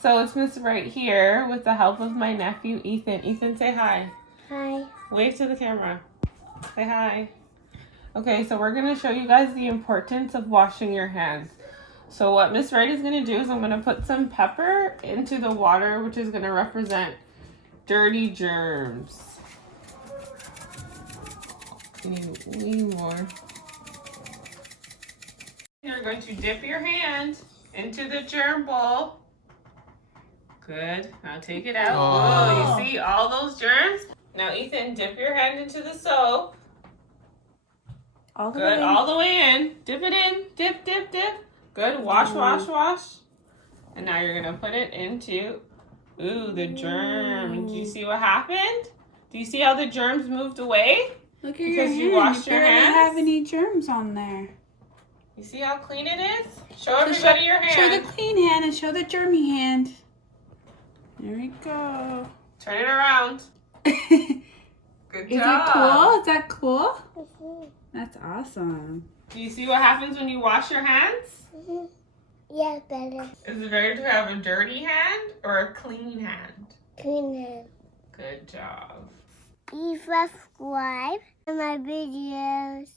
So it's Miss Right here with the help of my nephew, Ethan. Ethan, say hi. Hi. Wave to the camera. Say hi. Okay, so we're going to show you guys the importance of washing your hands. So what Miss Wright is going to do is I'm going to put some pepper into the water, which is going to represent dirty germs. You need way more. You're going to dip your hand into the germ bowl. Good. Now take it out. Oh, you see all those germs? Now, Ethan, dip your hand into the soap. Good. All the way in. Dip it in. Dip, dip, dip. Good. Wash, wash, wash. And now you're going to put it into, the germ. Do you see what happened? Do you see how the germs moved away? Look at because your you washed your barely hands. have any germs on there. You see how clean it is? Show everybody your hand. Show the clean hand and show the germy hand. There we go. Turn it around. Good job. Is it cool? Is that cool? Mm-hmm. That's awesome. Do you see what happens when you wash your hands? Mm-hmm. Yeah, better. Is it better to have a dirty hand or a clean hand? Clean hand. Good job. Please subscribe to my videos.